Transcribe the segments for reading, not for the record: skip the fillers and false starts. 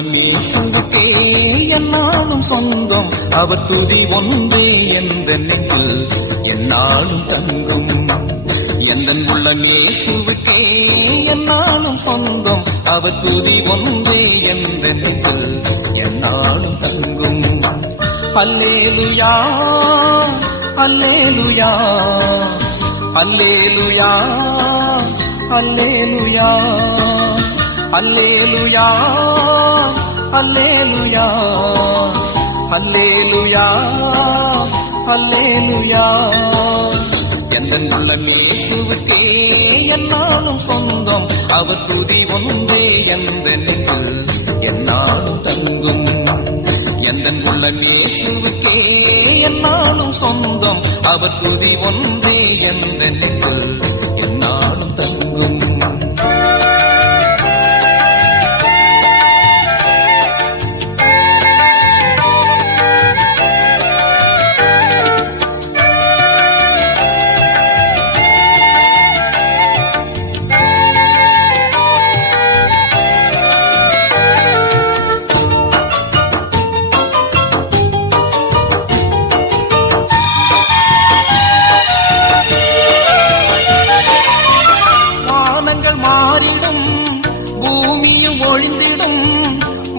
உள்ளம் இயேசுவுக்கே என்னாலும் சொந்தம். அவர் துதி ஒன்றே எந்த நெஞ்சில் என்னாலும் தங்கும். எந்தன் உள்ளம் இயேசுவுக்கே என்னாலும் சொந்தம். அவர் துதி ஒன்றே எந்த நெஞ்சில் என்னாலும் தங்கும். அல்லேலூயா அல்லேலூயா அல்லேலூயா அல்லேலூயா அல்லேலூயா அல்லேலூயா அல்லேலூயா அல்லேலூயா. எந்தன் உள்ளம் இயேசுவுக்கே என்னாலும் சொந்தம். அவர் துதி ஒன்றே எந்த நெஞ்சில் என்னாலும் தங்கும். எந்தன் உள்ளம் இயேசுவுக்கே என்னாலும் சொந்தம். அவர் துதி ஒன்றே எந்த நெஞ்சில் என்னாலும் தங்கும்.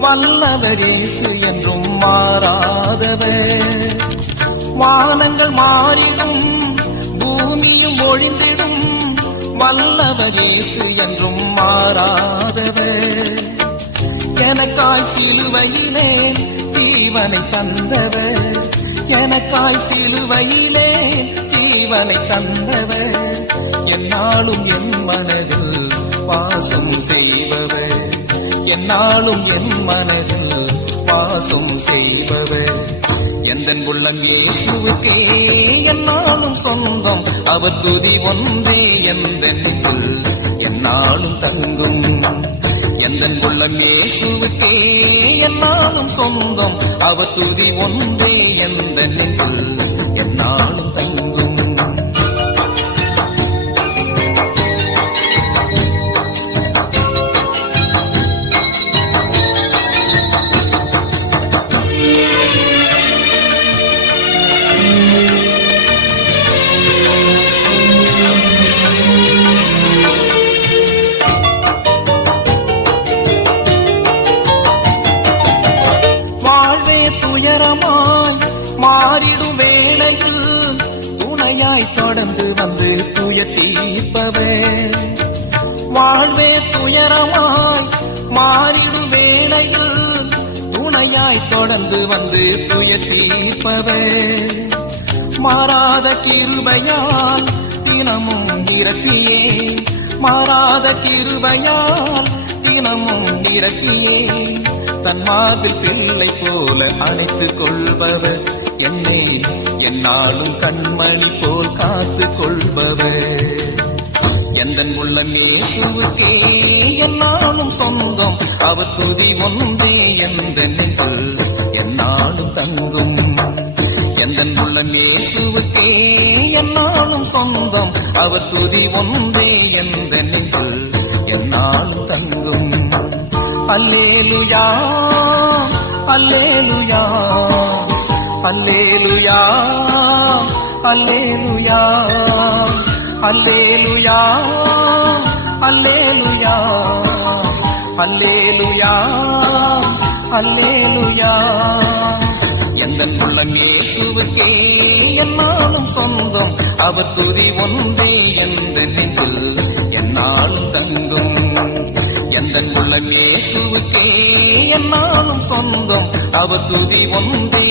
வல்லவர் இயேசு என்றும் மாறாதவர். வானங்கள் மாறிடும் பூமியும் ஒழிந்திடும். வல்லவர் இயேசு என்றும் மாறாதவர். எனக்காய் சிலுவையிலே ஜீவனை தந்தவர். எனக்காய் சிலுவையிலே ஜீவனை தந்தவர். என்னாலும் என் மனதில் வாசம் செய்பவர். என்னாலும் என் மனதில் வாசம் செய்பவர். எந்தன் உள்ளம் இயேசுவுக்கே என்னாலும் சொந்தம். அவர் துதி ஒன்றே எந்த நெஞ்சில் என்னாலும் தங்கும். எந்தன் உள்ளம் இயேசுவுக்கே என்னாலும் சொந்தம். அவர் துதி ஒன்றே எந்த நெஞ்சில் என்னாலும் தங்கும். மாறிடும் வேளையில் துணையாய் தொடர்ந்து வந்து துயர் தீர்ப்பவர். வாழ்வே துயரமாய் மாறிடும் வேளையில் துணையாய் தொடர்ந்து வந்து துயர் தீர்ப்பவர். மாறாத கிருபையால் தினமும் நிரப்பியே. மாறாத கிருபையால் தினமும் நிரப்பியே. தன் மார்பில் பிள்ளை போல அணைத்துக் கொள்பவர். என்னை என்னாலும் கண்மணி போல் காத்து கொள்பவர். எந்தன் உள்ளம் இயேசுவுக்கே என்னாலும் சொந்தம். அவர் துதி ஒன்றே எந்த நெஞ்சில் என்னாலும் தங்கும். எந்தன் உள்ளம் இயேசுவுக்கே என்னாலும் சொந்தம். அவர் துதி ஒன்றே எந்த நெஞ்சில் என்னாலும் தங்கும். அல்லேலூயா அல்லேலூயா அல்லேலூயா அல்லேலூயா அல்லேலூயா அல்லேலூயா அல்லேலூயா அல்லேலூயா. எந்தன் உள்ளம் இயேசுவுக்கே என்னாலும் சொந்தம். அவர் துதி ஒன்றே எந்த நெஞ்சில் என்னாலும் தங்கும். எந்தன் உள்ளம் இயேசுவுக்கே என்னாலும் சொந்தம். அவர் துதி ஒன்றே